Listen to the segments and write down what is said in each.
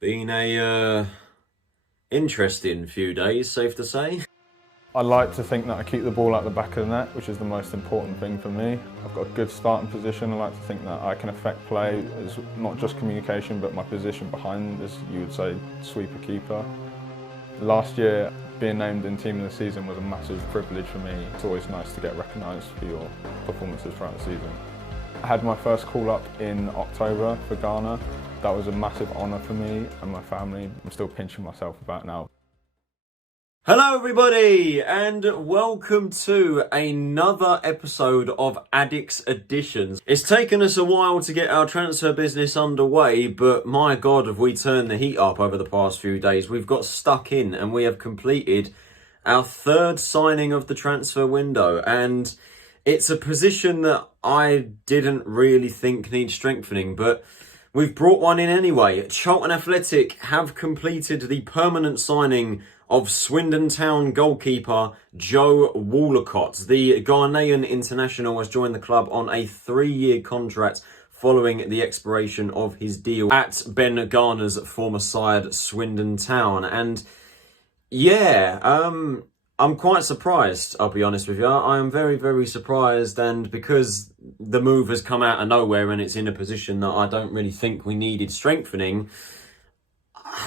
Been a interesting few days, safe to say. I like to think that I keep the ball out the back of the net, which is the most important thing for me. I've got a good starting position. I like to think that I can affect play as not just communication, but my position behind, as you would say, sweeper keeper. Last year, being named in Team of the Season was a massive privilege for me. It's always nice to get recognised for your performances throughout the season. I had my first call up in October for Ghana. That was a massive honour for me and my family. I'm still pinching myself about now. Hello everybody and welcome to another episode of Addicks Editions. It's taken us a while to get our transfer business underway, but my God, have we turned the heat up over the past few days. We've got stuck in and we have completed our third signing of the transfer window, and it's a position that I didn't really think needs strengthening, but we've brought one in anyway. Charlton Athletic have completed the permanent signing of Swindon Town goalkeeper Joe Wollacott. The Ghanaian international has joined the club on a 3-year contract following the expiration of his deal at Ben Garner's former side, Swindon Town. And yeah, I'm quite surprised, I'll be honest with you. I am very, very surprised, and because the move has come out of nowhere and it's in a position that I don't really think we needed strengthening,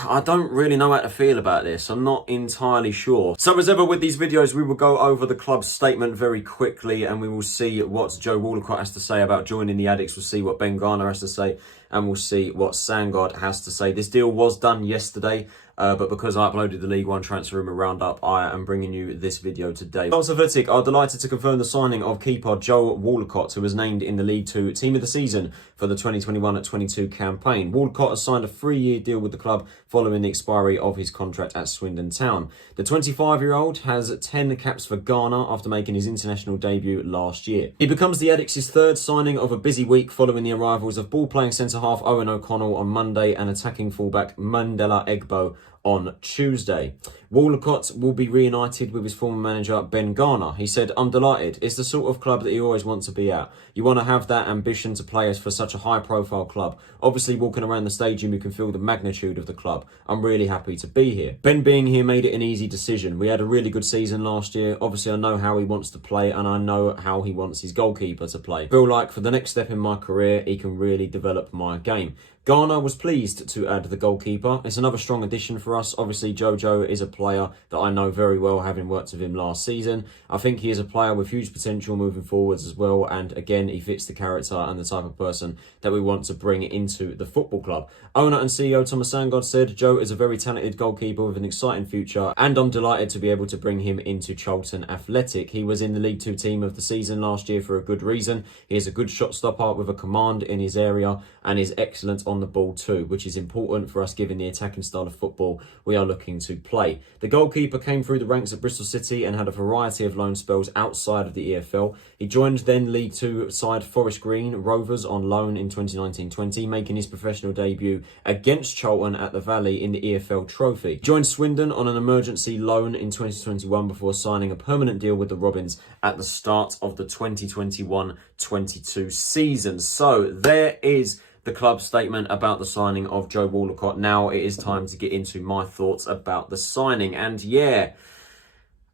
I don't really know how to feel about this. I'm not entirely sure. So as ever with these videos, we will go over the club's statement very quickly and we will see what Joe Wollacott has to say about joining the Addicks. We'll see what Ben Garner has to say and we'll see what Sangard has to say. This deal was done yesterday, but because I uploaded the League One Transfer Rumour Roundup, I am bringing you this video today. Charlton Athletic are delighted to confirm the signing of keeper Joe Wollacott, who was named in the League Two Team of the Season for the 2021-22 campaign. Wollacott has signed a 3-year deal with the club following the expiry of his contract at Swindon Town. The 25-year-old has 10 caps for Ghana after making his international debut last year. He becomes the Addicks' third signing of a busy week following the arrivals of ball-playing centre-half Owen O'Connell on Monday and attacking fullback Mandela Egbo on Tuesday. Wollacott will be reunited with his former manager Ben Garner. He said, "I'm delighted. It's the sort of club that you always want to be at. You want to have that ambition to play for such a high profile club. Obviously walking around the stadium you can feel the magnitude of the club. I'm really happy to be here." Ben being here made it an easy decision. We had a really good season last year. Obviously I know how he wants to play and I know how he wants his goalkeeper to play. I feel like for the next step in my career he can really develop my game. Garner was pleased to add the goalkeeper. It's another strong addition for us. Obviously, Jojo is a player that I know very well, having worked with him last season. I think he is a player with huge potential moving forwards as well. And again, he fits the character and the type of person that we want to bring into the football club. Owner and CEO Thomas Sangard said, "Joe is a very talented goalkeeper with an exciting future, and I'm delighted to be able to bring him into Charlton Athletic. He was in the League Two Team of the Season last year for a good reason. He is a good shot stopper with a command in his area and is excellent on the ball too, which is important for us given the attacking style of football we are looking to play." The goalkeeper came through the ranks at Bristol City and had a variety of loan spells outside of the EFL. He joined then League Two side Forest Green Rovers on loan in 2019-20, making his professional debut against Charlton at the Valley in the EFL Trophy. He joined Swindon on an emergency loan in 2021 before signing a permanent deal with the Robins at the start of the 2021-22 season. So there is the club statement about the signing of Joe Wollacott. Now it is time to get into my thoughts about the signing. And yeah,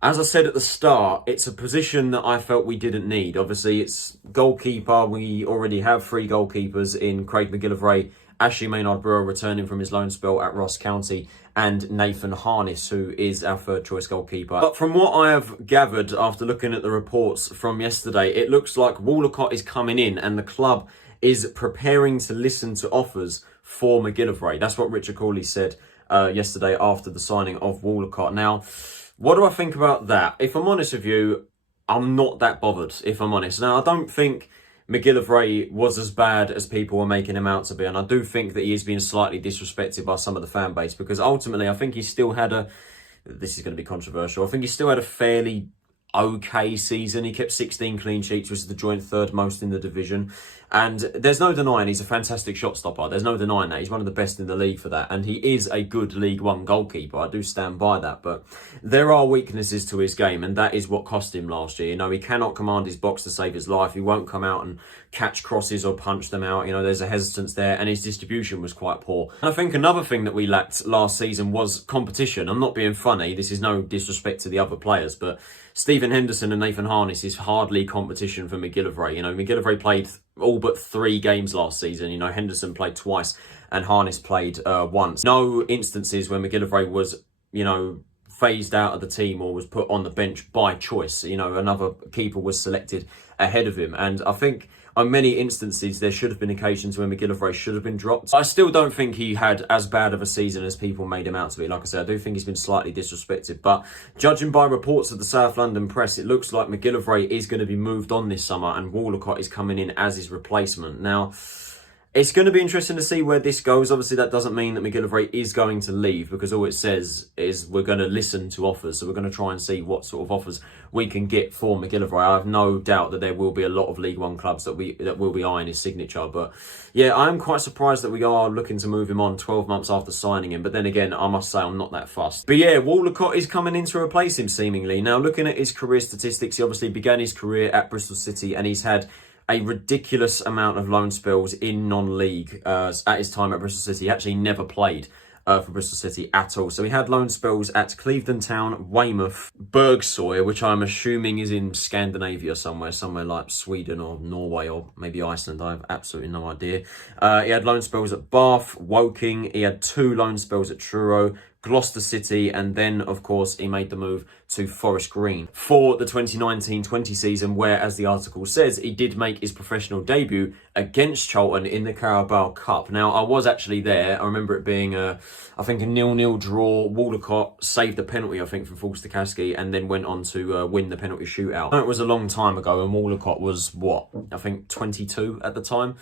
as I said at the start, it's a position that I felt we didn't need. Obviously, it's goalkeeper. We already have 3 goalkeepers in Craig McGillivray, Ashley Maynard-Brewer returning from his loan spell at Ross County, and Nathan Harness, who is our third choice goalkeeper. But from what I have gathered after looking at the reports from yesterday, it looks like Wollacott is coming in and the club is preparing to listen to offers for McGillivray. That's what Richard Cawley said yesterday after the signing of Wollacott. Now, what do I think about that? If I'm honest with you, I'm not that bothered, if I'm honest. Now, I don't think McGillivray was as bad as people were making him out to be, and I do think that he is being slightly disrespected by some of the fan base, because ultimately I think he still had this is going to be controversial, I think he still had a fairly okay season. He kept 16 clean sheets, which is the joint third most in the division. And there's no denying he's a fantastic shot stopper. There's no denying that. He's one of the best in the league for that. And he is a good League One goalkeeper. I do stand by that. But there are weaknesses to his game, and that is what cost him last year. You know, he cannot command his box to save his life. He won't come out and catch crosses or punch them out. You know, there's a hesitance there, and his distribution was quite poor. And I think another thing that we lacked last season was competition. I'm not being funny. This is no disrespect to the other players, but Stephen Henderson and Nathan Harness is hardly competition for McGillivray. You know, McGillivray played all but 3 games last season. You know, Henderson played twice and Harness played once. No instances where McGillivray was, you know, phased out of the team or was put on the bench by choice. You know, another keeper was selected ahead of him. And I think on many instances, there should have been occasions when McGillivray should have been dropped. I still don't think he had as bad of a season as people made him out to be. Like I said, I do think he's been slightly disrespected. But judging by reports of the South London press, it looks like McGillivray is going to be moved on this summer and Wollacott is coming in as his replacement. Now, it's going to be interesting to see where this goes. Obviously, that doesn't mean that McGillivray is going to leave, because all it says is we're going to listen to offers. So we're going to try and see what sort of offers we can get for McGillivray. I have no doubt that there will be a lot of League One clubs that will be eyeing his signature. But yeah, I'm quite surprised that we are looking to move him on 12 months after signing him. But then again, I must say I'm not that fussed. But yeah, Wollacott is coming in to replace him seemingly. Now, looking at his career statistics, he obviously began his career at Bristol City and he's had a ridiculous amount of loan spells in non-league at his time at Bristol City. He actually never played for Bristol City at all. So he had loan spells at Swindon Town, Weymouth, Bergsøy, which I'm assuming is in Scandinavia somewhere like Sweden or Norway or maybe Iceland. I have absolutely no idea. He had loan spells at Bath, Woking. He had 2 loan spells at Truro, Gloucester City, and then, of course, he made the move to Forest Green for the 2019-20 season, where, as the article says, he did make his professional debut against Charlton in the Carabao Cup. Now, I was actually there. I remember it being, I think, a 0-0 draw. Wollacott saved the penalty, I think, from Forster-Caskey, and then went on to win the penalty shootout. I know it was a long time ago, and Wollacott was, what, I think 22 at the time.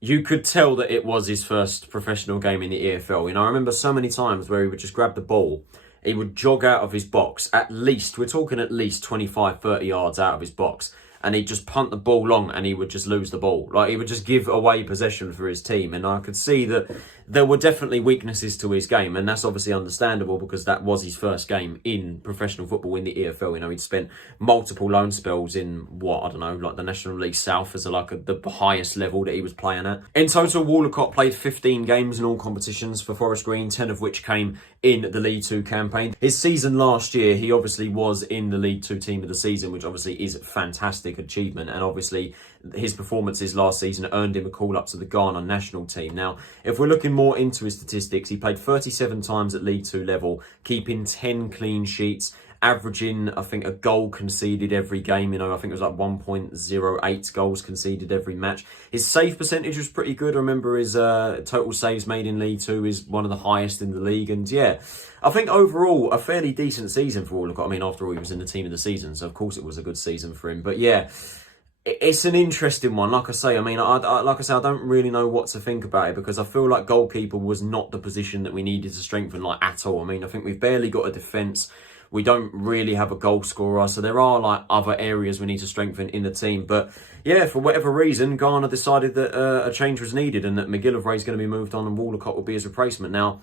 You could tell that it was his first professional game in the EFL. You know, I remember so many times where he would just grab the ball, he would jog out of his box, we're talking at least 25, 30 yards out of his box, and he'd just punt the ball long and he would just lose the ball. Like, he would just give away possession for his team. And I could see that there were definitely weaknesses to his game, and that's obviously understandable because that was his first game in professional football in the EFL. You know, he'd spent multiple loan spells in like the National League South as the highest level that he was playing at. In total, Wollacott played 15 games in all competitions for Forest Green, 10 of which came in the League Two campaign. His season last year, he obviously was in the League Two team of the season, which obviously is a fantastic achievement, and obviously his performances last season earned him a call up to the Ghana national team. Now, if we're looking more into his statistics, he played 37 times at League Two level, keeping 10 clean sheets, averaging, I think, a goal conceded every game. You know, I think it was like 1.08 goals conceded every match. His save percentage was pretty good. I remember his total saves made in League Two is one of the highest in the league. And yeah, I think overall a fairly decent season for Wollacott. I mean, after all, he was in the team of the season, so of course it was a good season for him. But yeah, it's an interesting one. Like I say, I mean, I don't really know what to think about it, because I feel like goalkeeper was not the position that we needed to strengthen, like, at all. I mean, I think we've barely got a defence. We don't really have a goal scorer, so there are like other areas we need to strengthen in the team. But yeah, for whatever reason, Ghana decided that a change was needed and that McGillivray is going to be moved on and Wollacott will be his replacement. Now,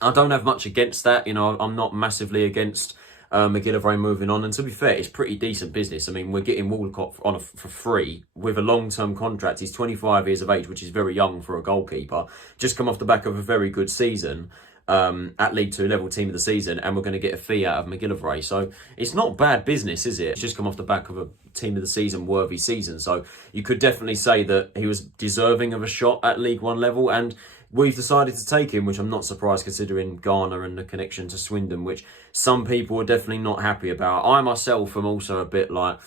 I don't have much against that. You know, I'm not massively against McGillivray moving on, and to be fair, it's pretty decent business. I mean, we're getting Wollacott for free with a long-term contract. He's 25 years of age, which is very young for a goalkeeper. Just come off the back of a very good season at League Two level, team of the season, and we're going to get a fee out of McGillivray. So it's not bad business, is it? It's just come off the back of a team of the season worthy season. So you could definitely say that he was deserving of a shot at League One level, and we've decided to take him, which I'm not surprised considering Ghana and the connection to Swindon, which some people are definitely not happy about. I myself am also a bit like,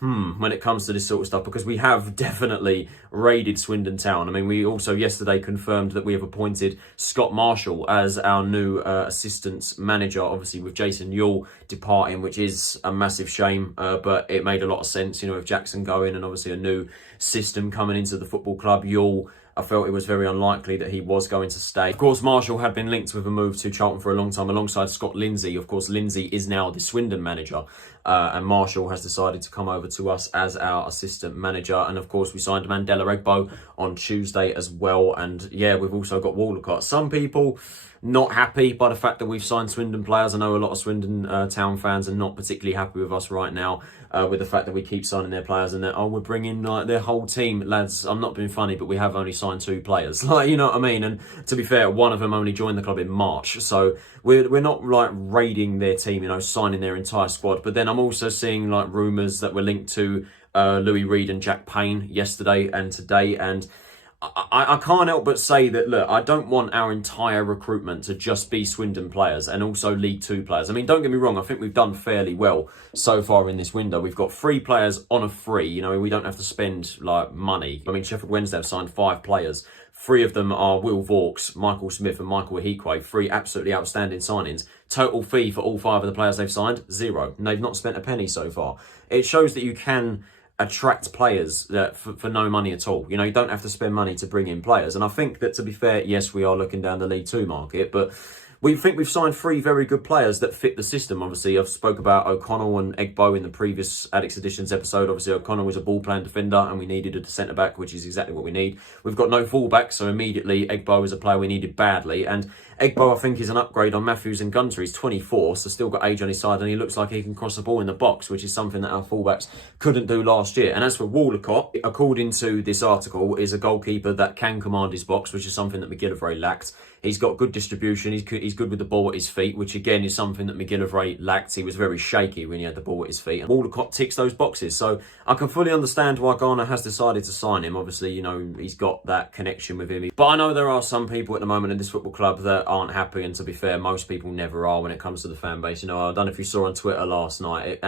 when it comes to this sort of stuff, because we have definitely raided Swindon Town. I mean, we also yesterday confirmed that we have appointed Scott Marshall as our new assistant manager, obviously with Jason Yule departing, which is a massive shame, but it made a lot of sense, you know, with Jackson going and obviously a new system coming into the football club. Yule, I felt it was very unlikely that he was going to stay. Of course, Marshall had been linked with a move to Charlton for a long time alongside Scott Lindsay. Of course, Lindsay is now the Swindon manager. and Marshall has decided to come over to us as our assistant manager. And of course, we signed Mandela Egbo on Tuesday as well. And yeah, we've also got Wollacott. Some people not happy by the fact that we've signed Swindon players. I know a lot of Swindon Town fans are not particularly happy with us right now, with the fact that we keep signing their players and that, oh, we're bringing their whole team. Lads, I'm not being funny, but we have only signed 2 players. Like, you know what I mean? And to be fair, one of them only joined the club in March. So we're not like raiding their team, you know, signing their entire squad. But then I'm also seeing like rumours that were linked to Louis Reed and Jack Payne yesterday and today. And I can't help but say that, look, I don't want our entire recruitment to just be Swindon players and also League 2 players. I mean, don't get me wrong, I think we've done fairly well so far in this window. We've got 3 players on a free, you know, we don't have to spend, like, money. I mean, Sheffield Wednesday have signed 5 players. 3 of them are Will Vauxx, Michael Smith and Michael Ahikwe, 3 absolutely outstanding signings. Total fee for all 5 of the players they've signed, 0. And they've not spent a penny so far. It shows that you can attract players that for no money at all. You know, you don't have to spend money to bring in players. And I think that, to be fair, yes, we are looking down the League 2 market, but we think we've signed 3 very good players that fit the system. Obviously, I've spoke about O'Connell and Egbo in the previous Addicks Editions episode. Obviously, O'Connell was a ball-playing defender and we needed a centre-back, which is exactly what we need. We've got no full-back, so immediately Egbo is a player we needed badly. And Egbo, I think, is an upgrade on Matthews and Gunter. He's 24, so still got age on his side, and he looks like he can cross the ball in the box, which is something that our fullbacks couldn't do last year. And as for Wollacott, according to this article, is a goalkeeper that can command his box, which is something that McGillivray lacked. He's got good distribution. He's good with the ball at his feet, which again is something that McGillivray lacked. He was very shaky when he had the ball at his feet. And Wollacott ticks those boxes. So I can fully understand why Ghana has decided to sign him. Obviously, you know, he's got that connection with him. But I know there are some people at the moment in this football club that aren't happy. And to be fair, most people never are when it comes to the fan base. You know, I don't know if you saw on Twitter last night,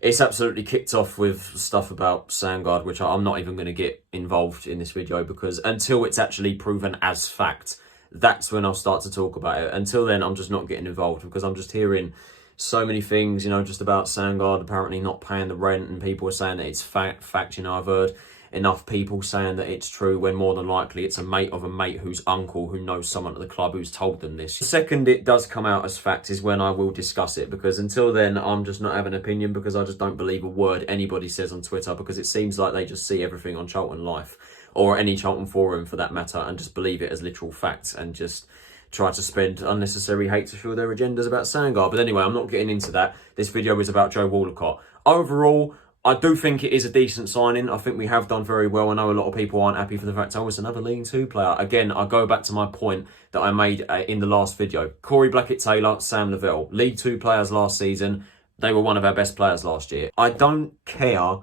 it's absolutely kicked off with stuff about Sandgard, which I'm not even going to get involved in this video, because until it's actually proven as fact, that's when I'll start to talk about it. Until then, I'm just not getting involved, because I'm just hearing so many things, you know, just about Sandgard apparently not paying the rent, and people are saying that it's fact. You know, I've heard enough people saying that it's true, when more than likely it's a mate of a mate whose uncle who knows someone at the club who's told them this. The second it does come out as fact is when I will discuss it, because until then I'm just not having an opinion, because I just don't believe a word anybody says on Twitter, because it seems like they just see everything on Charlton Life or any Charlton forum for that matter and just believe it as literal facts and just try to spend unnecessary hate to fuel their agendas about Sandgard. But anyway, I'm not getting into that. This video is about Joe Wollacott. Overall, I do think it is a decent signing. I think we have done very well. I know a lot of people aren't happy for the fact, oh, it's another League 2 player. Again, I go back to my point that I made in the last video. Corey Blackett-Taylor, Sam Lavelle, League 2 players last season. They were one of our best players last year. I don't care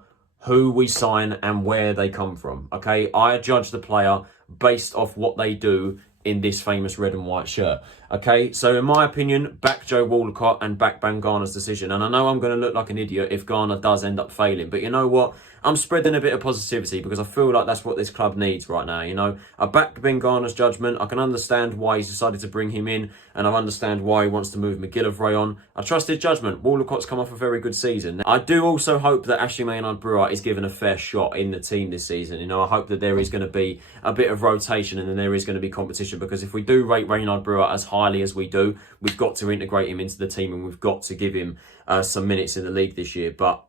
who we sign and where they come from, okay? I judge the player based off what they do in this famous red and white shirt. Okay, so in my opinion, back Joe Wollacott and back Ghana's decision. And I know I'm going to look like an idiot if Ghana does end up failing, but you know what? I'm spreading a bit of positivity because I feel like that's what this club needs right now, you know? I back Ghana's judgment. I can understand why he's decided to bring him in, and I understand why he wants to move McGillivray on. I trust his judgment. Wollacott's come off a very good season. I do also hope that Ashley Maynard-Brewer is given a fair shot in the team this season. You know, I hope that there is going to be a bit of rotation and then there is going to be competition, because if we do rate Maynard-Brewer as highly as we do, we've got to integrate him into the team and we've got to give him some minutes in the league this year. But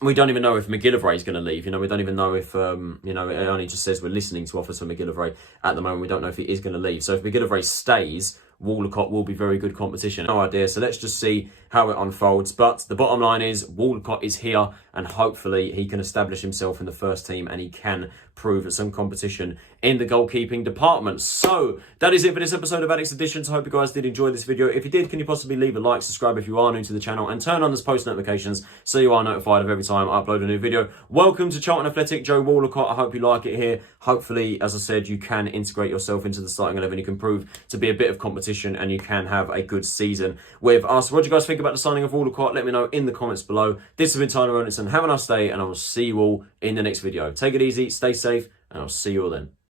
we don't even know if McGillivray is going to leave. You know, we don't even know if, you know, it only just says we're listening to offers for McGillivray at the moment. We don't know if he is going to leave. So if McGillivray stays, Wollacott will be very good competition. No idea. So let's just see how it unfolds. But the bottom line is Wollacott is here, and hopefully he can establish himself in the first team and he can prove some competition in the goalkeeping department. So that is it for this episode of Addicks Editions. I hope you guys did enjoy this video. If you did, can you possibly leave a like, subscribe if you are new to the channel, and turn on those post notifications so you are notified of every time I upload a new video. Welcome to Charlton Athletic, Joe Wollacott. I hope you like it here. Hopefully, as I said, you can integrate yourself into the starting 11. You can prove to be a bit of competition and you can have a good season with us. What do you guys think about the signing of Wollacott? Let me know in the comments below. This has been Tyler Rolinson. Have a nice day, and I will see you all in the next video. Take it easy, stay safe, and I'll see you all then.